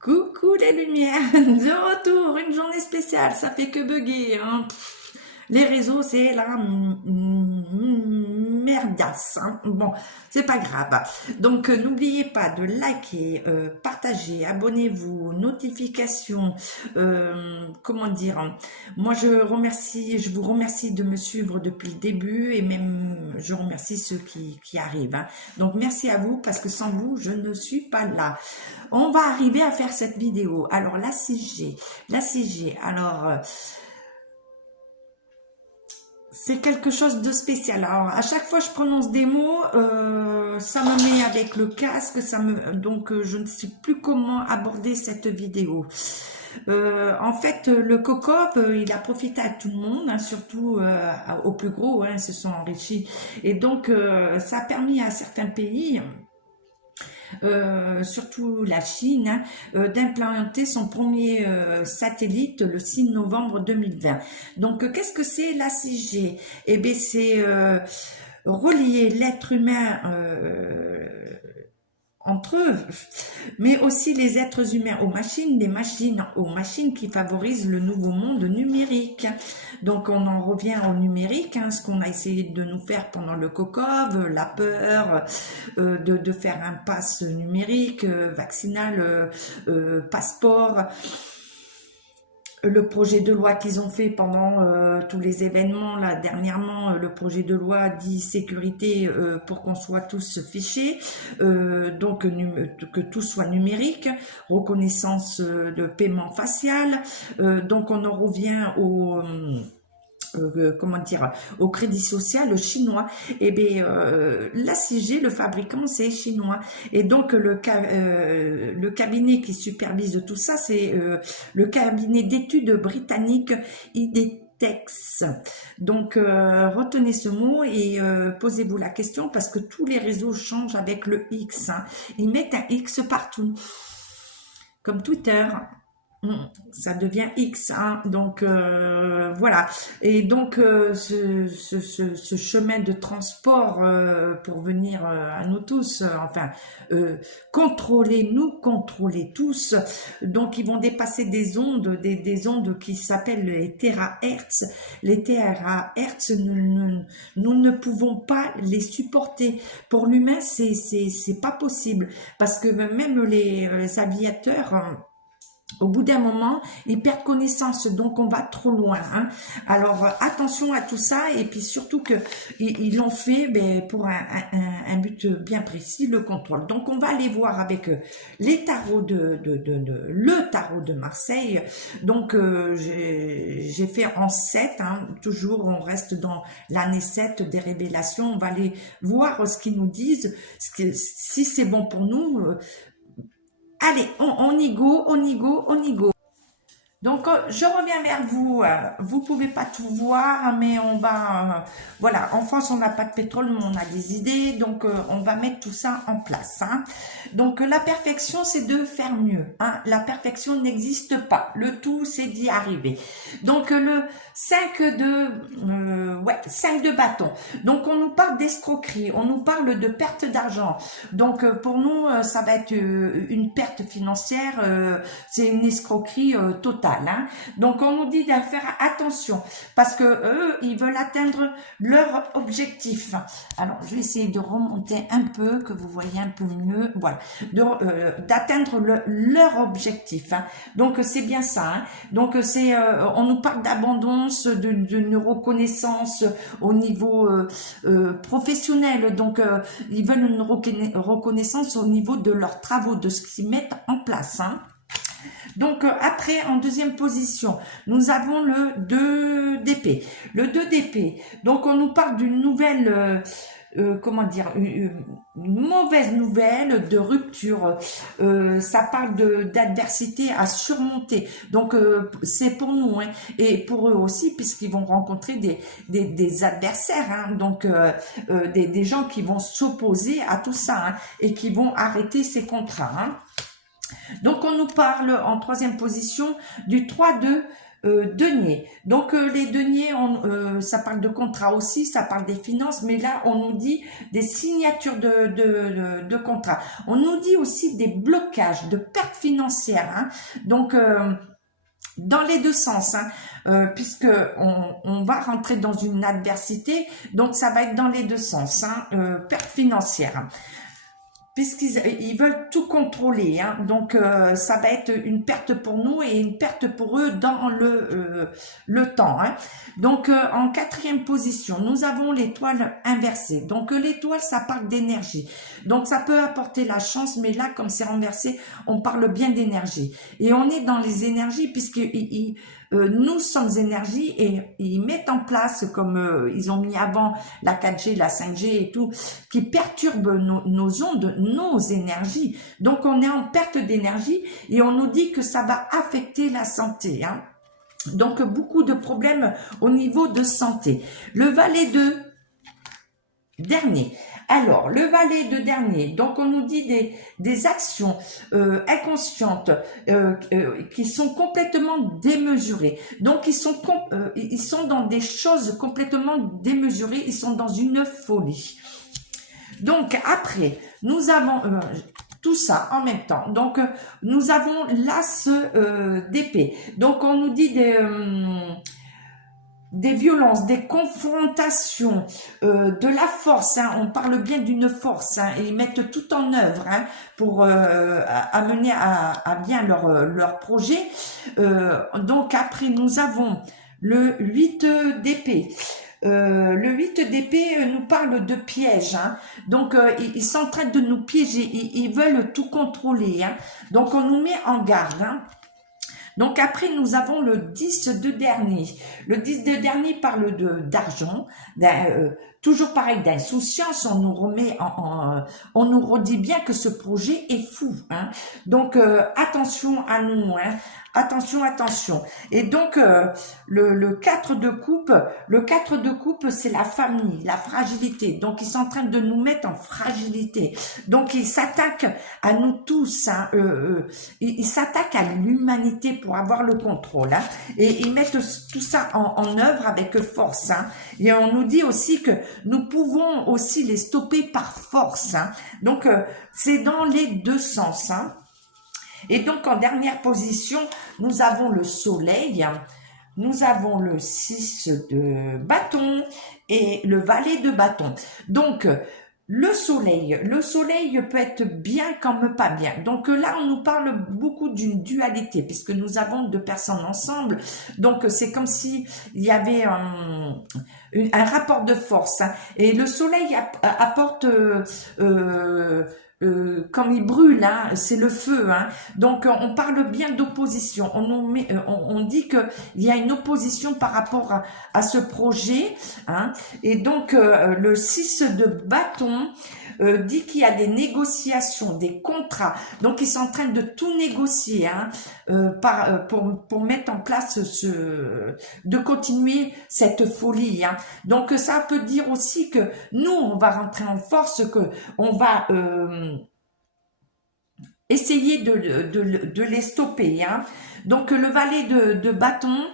Coucou les lumières, de retour, une journée spéciale, ça fait que bugger, hein. Les réseaux, c'est la merdasse, hein. Bon, c'est pas grave. Donc, n'oubliez pas de liker, partager, abonnez-vous, notifications, comment dire. Moi, je vous remercie de me suivre depuis le début et même je remercie ceux qui arrivent, hein. Donc, merci à vous parce que sans vous, je ne suis pas là. On va arriver à faire cette vidéo. Alors, la 6G, alors... c'est quelque chose de spécial. Alors, à chaque fois que je prononce des mots, ça me met avec le casque, donc je ne sais plus comment aborder cette vidéo. En fait, le COCOV, il a profité à tout le monde, hein, surtout aux plus gros, hein, ils se sont enrichis. Et donc, ça a permis à certains pays... surtout la Chine, hein, d'implanter son premier satellite le 6 novembre 2020. Donc, qu'est-ce que c'est la 6G? Eh bien, c'est relier l'être humain entre eux, mais aussi les êtres humains aux machines, les machines aux machines qui favorisent le nouveau monde numérique. Donc on en revient au numérique, hein, ce qu'on a essayé de nous faire pendant le COCOV, la peur de faire un pass numérique, vaccinal, passeport. Le projet de loi qu'ils ont fait pendant tous les événements, là dernièrement, le projet de loi dit sécurité pour qu'on soit tous fichés, donc que tout soit numérique, reconnaissance de paiement facial, donc on en revient au... comment dire, au crédit social chinois. Et bien la 6G, le fabricant, c'est chinois. Et donc le cabinet qui supervise tout ça, c'est le cabinet d'études britannique IDTex. Donc retenez ce mot et posez-vous la question parce que tous les réseaux changent avec le X, hein. Ils mettent un X partout, comme Twitter. Ça devient X, hein. Donc voilà. Et donc ce chemin de transport pour venir à nous tous, enfin contrôler contrôler tous. Donc ils vont dépasser des ondes, des ondes qui s'appellent les térahertz. Les térahertz, nous ne pouvons pas les supporter. Pour l'humain, c'est pas possible parce que même les aviateurs, au bout d'un moment, ils perdent connaissance, donc on va trop loin, hein. Alors attention à tout ça, et puis surtout que ils l'ont fait pour un but bien précis, le contrôle. Donc on va aller voir avec les tarots le tarot de Marseille. Donc j'ai fait en 7, hein, toujours on reste dans l'année 7 des révélations. On va aller voir ce qu'ils nous disent, si c'est bon pour nous. Allez, on y go, on y go, on y go. Donc, je reviens vers vous. Vous pouvez pas tout voir, mais on va... voilà, en France, on n'a pas de pétrole, mais on a des idées. Donc, on va mettre tout ça en place, hein. Donc, la perfection, c'est de faire mieux, hein. La perfection n'existe pas. Le tout, c'est d'y arriver. Donc, le 5 de bâton. Donc, on nous parle d'escroquerie. On nous parle de perte d'argent. Donc, pour nous, ça va être une perte financière. C'est une escroquerie totale. Hein. Donc on nous dit de faire attention parce que eux ils veulent atteindre leur objectif. Alors je vais essayer de remonter un peu que vous voyez un peu mieux. Voilà, d'atteindre leur objectif. Hein. Donc c'est bien ça. Hein. Donc c'est on nous parle d'abondance, d'une reconnaissance au niveau professionnel. Donc ils veulent une reconnaissance au niveau de leurs travaux, de ce qu'ils mettent en place. Hein. Donc après, en deuxième position, nous avons le 2 d'épée. Le 2 d'épée, donc on nous parle d'une nouvelle, comment dire, une mauvaise nouvelle de rupture. Ça parle d'adversité à surmonter. Donc c'est pour nous, hein, et pour eux aussi, puisqu'ils vont rencontrer des adversaires, hein, donc des gens qui vont s'opposer à tout ça, hein, et qui vont arrêter ces contrats. Hein. Donc on nous parle en troisième position du 3 deniers. Donc les deniers, ça parle de contrat aussi, ça parle des finances, mais là on nous dit des signatures de contrats. On nous dit aussi des blocages, de pertes financières. Hein. Donc dans les deux sens, hein, puisque on va rentrer dans une adversité, donc ça va être dans les deux sens, hein, perte financière. Puisqu'ils veulent tout contrôler, hein. Donc ça va être une perte pour nous et une perte pour eux dans le temps. Hein. Donc en quatrième position, nous avons l'étoile inversée. Donc l'étoile, ça parle d'énergie. Donc ça peut apporter la chance, mais là, comme c'est renversé, on parle bien d'énergie. Et on est dans les énergies puisque nous sommes énergie et ils mettent en place, comme ils ont mis avant la 4G, la 5G et tout, qui perturbent nos ondes, nos énergies. Donc on est en perte d'énergie et on nous dit que ça va affecter la santé. Hein. Donc beaucoup de problèmes au niveau de santé. Le valet de dernier. Alors, le valet de dernier, donc on nous dit des actions inconscientes qui sont complètement démesurées. Donc, ils sont dans des choses complètement démesurées, ils sont dans une folie. Donc, après, nous avons tout ça en même temps. Donc, nous avons l'as d'épée. Donc, on nous dit des violences, des confrontations, de la force, hein, on parle bien d'une force, hein, et ils mettent tout en œuvre hein, pour amener à bien leur projet. Donc après, nous avons le 8 d'épée. Le 8 d'épée nous parle de piège, hein. Donc ils sont en train de nous piéger, ils veulent tout contrôler, hein. Donc on nous met en garde, hein. Donc après, nous avons le 10 de dernier. Le 10 de dernier parle d'argent, toujours pareil, d'insouciance. On nous remet, on nous redit bien que ce projet est fou. Hein. Donc attention à nous. Hein. Attention, attention. Et donc, le 4 de coupe, c'est la famille, la fragilité. Donc, ils sont en train de nous mettre en fragilité. Donc, ils s'attaquent à nous tous. Hein, ils s'attaquent à l'humanité pour avoir le contrôle. Hein, et ils mettent tout ça en œuvre avec force. Hein, et on nous dit aussi que nous pouvons aussi les stopper par force. Hein, donc, c'est dans les deux sens. Hein. Et donc, en dernière position, nous avons le soleil, nous avons le 6 de bâton et le valet de bâton. Donc, le soleil peut être bien comme pas bien. Donc là, on nous parle beaucoup d'une dualité, puisque nous avons deux personnes ensemble. Donc, c'est comme si il y avait un rapport de force. Hein. Et le soleil apporte... comme il brûle, hein, c'est le feu. Hein. Donc, on parle bien d'opposition. On dit que il y a une opposition par rapport à ce projet. Hein. Et donc, le 6 de bâton dit qu'il y a des négociations, des contrats. Donc, ils sont en train de tout négocier hein, pour mettre en place de continuer cette folie. Hein. Donc, ça peut dire aussi que nous, on va rentrer en force, que on va essayer de les stopper. Hein. Donc, le valet de bâton,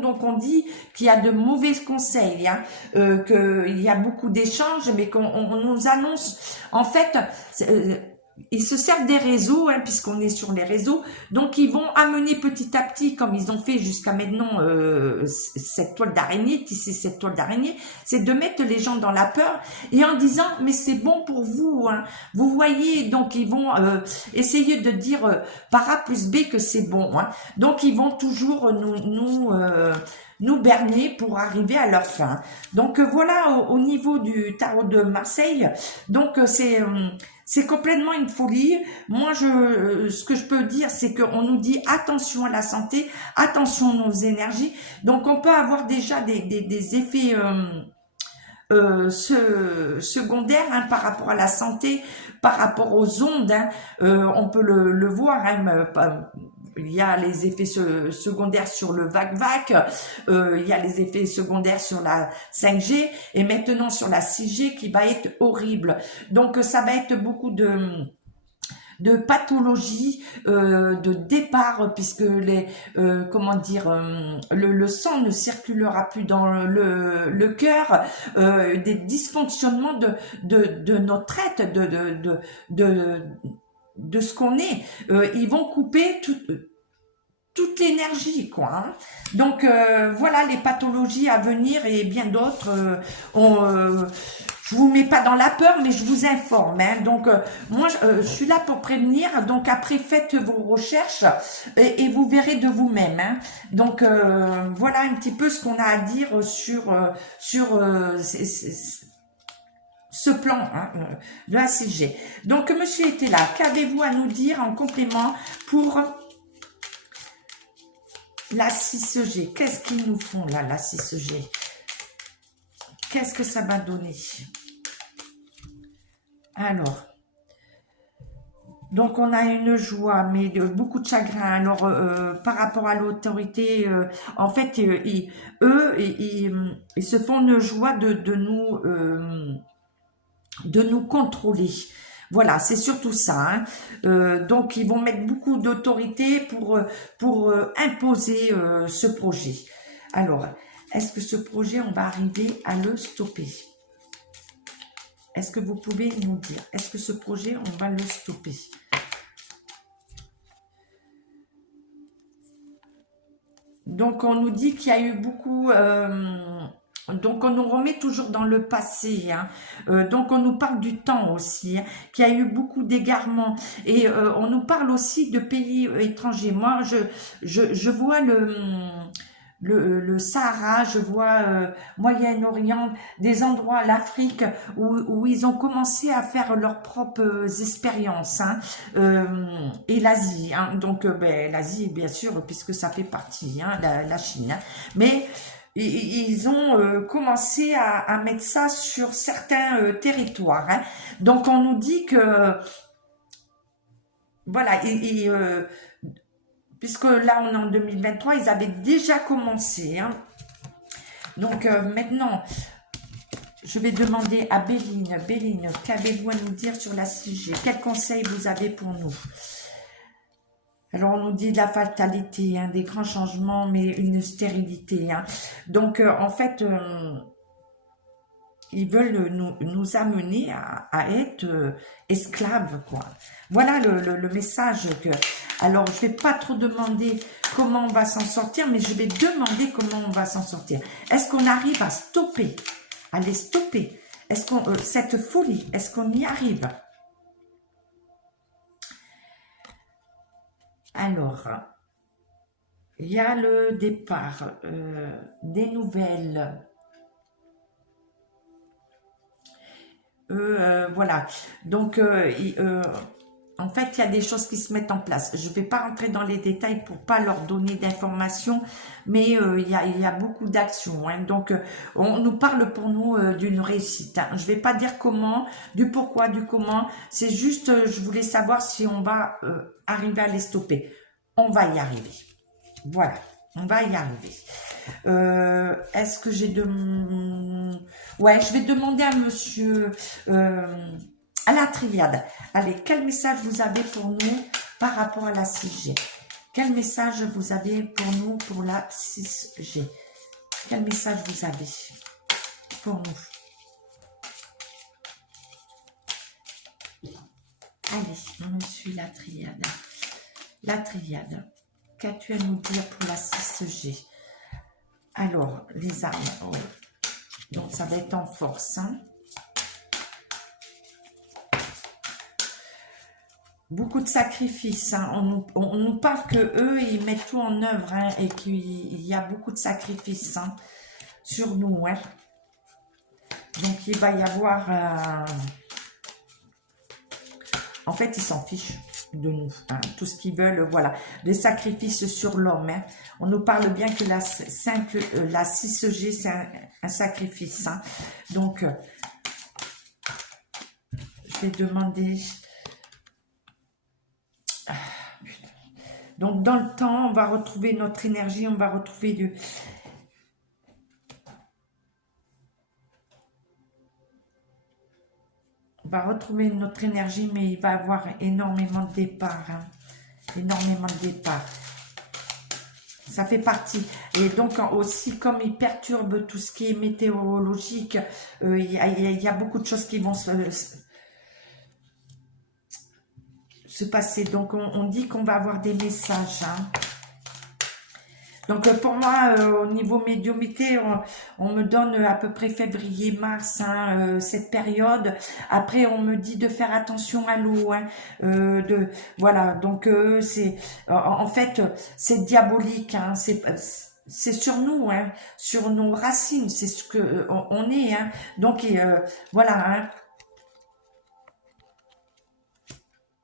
donc on dit qu'il y a de mauvais conseils, hein, qu'il y a beaucoup d'échanges, mais qu'on nous annonce, en fait, ils se servent des réseaux, hein, puisqu'on est sur les réseaux, donc ils vont amener petit à petit, comme ils ont fait jusqu'à maintenant cette toile d'araignée, tisser cette toile d'araignée, c'est de mettre les gens dans la peur et en disant mais c'est bon pour vous, hein. Vous voyez, donc ils vont essayer de dire par A plus B que c'est bon, hein. Donc ils vont toujours nous berner pour arriver à leur fin. Donc voilà au niveau du tarot de Marseille, donc c'est complètement une folie. Moi, ce que je peux dire, c'est qu'on nous dit attention à la santé, attention à nos énergies. Donc, on peut avoir déjà des effets secondaires hein, par rapport à la santé, par rapport aux ondes. Hein. On peut le voir. Hein, il y a les effets secondaires sur le vac-vac, il y a les effets secondaires sur la 5G et maintenant sur la 6G qui va être horrible. Donc ça va être beaucoup de pathologie, de départ, puisque les, comment dire, le sang ne circulera plus dans le cœur, des dysfonctionnements de notre être, de, de ce qu'on est. Ils vont couper toute l'énergie, quoi. Hein. Donc voilà les pathologies à venir et bien d'autres. Je vous mets pas dans la peur, mais je vous informe. Hein. Donc moi, je suis là pour prévenir. Donc après, faites vos recherches et vous verrez de vous-même. Hein. Donc voilà un petit peu ce qu'on a à dire sur ce plan hein, de la CG. Donc monsieur était là. Qu'avez-vous à nous dire en complément pour la 6G? Qu'est-ce qu'ils nous font là, la 6G? Qu'est-ce que ça va donner? Alors, donc on a une joie, mais beaucoup de chagrin. Alors, par rapport à l'autorité, en fait, ils se font une joie de nous contrôler. Voilà, c'est surtout ça. Hein. Donc, ils vont mettre beaucoup d'autorité pour imposer ce projet. Alors, est-ce que ce projet, on va arriver à le stopper? Est-ce que vous pouvez nous dire? Est-ce que ce projet, on va le stopper? Donc, on nous dit qu'il y a eu beaucoup... donc, on nous remet toujours dans le passé. Hein. Donc, on nous parle du temps aussi, hein, qu'il y a eu beaucoup d'égarements. Et on nous parle aussi de pays étrangers. Moi, je vois le Sahara, je vois Moyen-Orient, des endroits, l'Afrique, où ils ont commencé à faire leurs propres expériences. Hein. Et l'Asie. Hein. Donc, l'Asie, bien sûr, puisque ça fait partie, hein, la Chine. Hein. Mais... ils ont commencé à mettre ça sur certains territoires. Hein. Donc, on nous dit que, voilà, puisque là, on est en 2023, ils avaient déjà commencé. Hein. Donc, maintenant, je vais demander à Béline. Béline, qu'avez-vous à nous dire sur la 6G? Quels conseils vous avez pour nous? Alors, on nous dit de la fatalité, hein, des grands changements, mais une stérilité. Hein. Donc, en fait, ils veulent nous amener à être esclaves, quoi. Voilà le message que... Alors, je ne vais pas trop demander comment on va s'en sortir, mais je vais demander comment on va s'en sortir. Est-ce qu'on arrive à stopper, à les stopper? Est-ce qu'on cette folie, est-ce qu'on y arrive? Alors, il y a le départ, des nouvelles. Voilà. Donc, en fait, il y a des choses qui se mettent en place. Je ne vais pas rentrer dans les détails pour pas leur donner d'informations, mais il y a beaucoup d'actions. Hein. Donc, on nous parle pour nous d'une réussite. Hein. Je ne vais pas dire comment, du pourquoi, du comment. C'est juste, je voulais savoir si on va arriver à les stopper. On va y arriver. Voilà, on va y arriver. Est-ce que j'ai de... Ouais, je vais demander à monsieur... à la triade. Allez, quel message vous avez pour nous par rapport à la 6G? Quel message vous avez pour nous pour la 6G? Quel message vous avez pour nous? Allez, monsieur la triade. La triade. Qu'as-tu à nous dire pour la 6G? Alors, les armes. Oh. Donc, ça va être en force. Hein. Beaucoup de sacrifices. Hein. On nous parle que eux, ils mettent tout en œuvre hein, et qu'il y a beaucoup de sacrifices hein, sur nous. Hein. Donc, il va y avoir... En fait, ils s'en fichent de nous. Hein. Tout ce qu'ils veulent, voilà. Des sacrifices sur l'homme. Hein. On nous parle bien que la 6G, c'est un sacrifice. Hein. Donc, je vais demander... Donc, dans le temps, on va retrouver notre énergie, on va retrouver du... On va retrouver notre énergie, mais il va y avoir énormément de départs. Hein. Énormément de départs. Ça fait partie. Et donc aussi, comme il perturbe tout ce qui est météorologique, il y a beaucoup de choses qui vont se passer. Donc on dit qu'on va avoir des messages. Hein. Donc pour moi, au niveau médiumnité, on me donne à peu près février-mars, hein, cette période. Après, on me dit de faire attention à l'eau. Hein, voilà, donc c'est en fait, c'est diabolique. Hein, c'est sur nous, hein, sur nos racines, c'est ce que on est. Hein, donc voilà. Hein,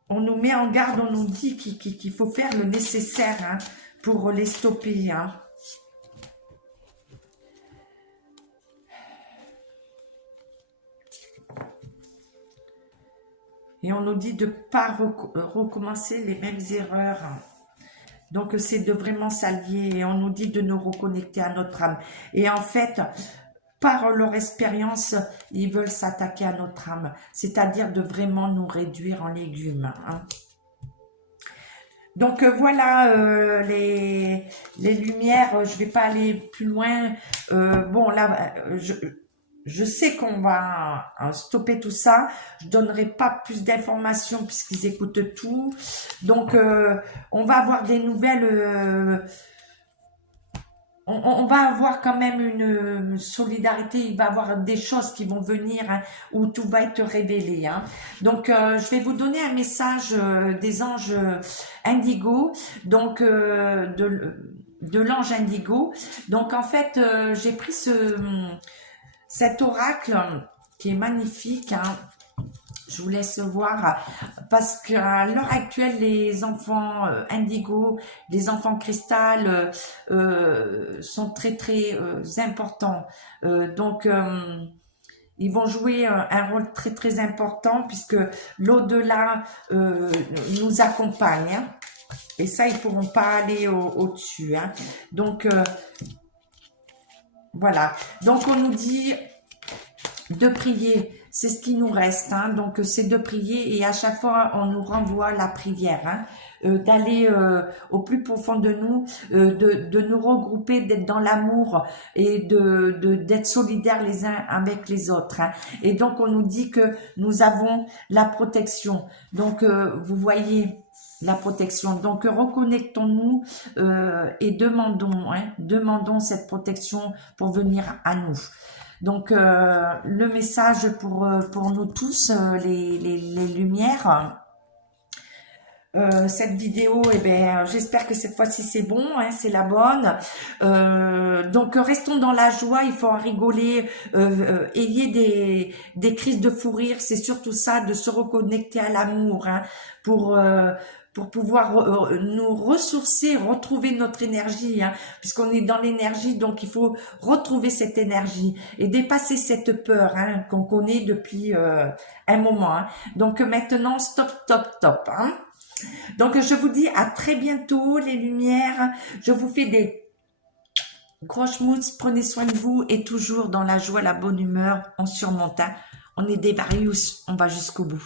on nous met en garde, on nous dit qu'il faut faire le nécessaire, hein, pour les stopper. Hein. Et on nous dit de ne pas recommencer les mêmes erreurs. Donc c'est de vraiment s'allier. Et on nous dit de nous reconnecter à notre âme. Et en fait, par leur expérience, ils veulent s'attaquer à notre âme. C'est-à-dire de vraiment nous réduire en légumes. Hein. Donc voilà les lumières, je vais pas aller plus loin. Bon là, je sais qu'on va stopper tout ça. Je donnerai pas plus d'informations puisqu'ils écoutent tout. Donc on va avoir des nouvelles. On va avoir quand même une solidarité, il va y avoir des choses qui vont venir, hein, où tout va être révélé. Hein. Donc, je vais vous donner un message des anges indigo, donc de l'ange indigo. Donc, en fait, j'ai pris cet oracle qui est magnifique, hein. Je vous laisse voir, parce qu'à l'heure actuelle, les enfants indigo, les enfants cristal sont très très importants. Donc, ils vont jouer un rôle très très important puisque l'au-delà nous accompagne. Hein, et ça, ils ne pourront pas aller au-dessus. Hein. Donc, voilà. Donc, on nous dit de prier. C'est ce qui nous reste, hein. Donc c'est de prier et à chaque fois on nous renvoie la prière, hein. D'aller au plus profond de nous, de nous regrouper, d'être dans l'amour et d'être solidaires les uns avec les autres. Hein. Et donc on nous dit que nous avons la protection. Donc vous voyez la protection. Donc reconnectons-nous et demandons cette protection pour venir à nous. Donc, le message pour nous tous, les lumières, cette vidéo, eh ben, j'espère que cette fois-ci c'est bon, hein, c'est la bonne. Donc, restons dans la joie, il faut en rigoler, ayez des crises de fou rire, c'est surtout ça, de se reconnecter à l'amour, hein, pour pouvoir nous ressourcer, retrouver notre énergie, hein, puisqu'on est dans l'énergie, donc il faut retrouver cette énergie et dépasser cette peur, hein, qu'on connaît depuis un moment. Hein. Donc maintenant, stop, stop, stop. Hein. Donc je vous dis à très bientôt les lumières, je vous fais des gros schmutz, prenez soin de vous et toujours dans la joie, la bonne humeur, on surmonte. Hein. On est des Varius, on va jusqu'au bout.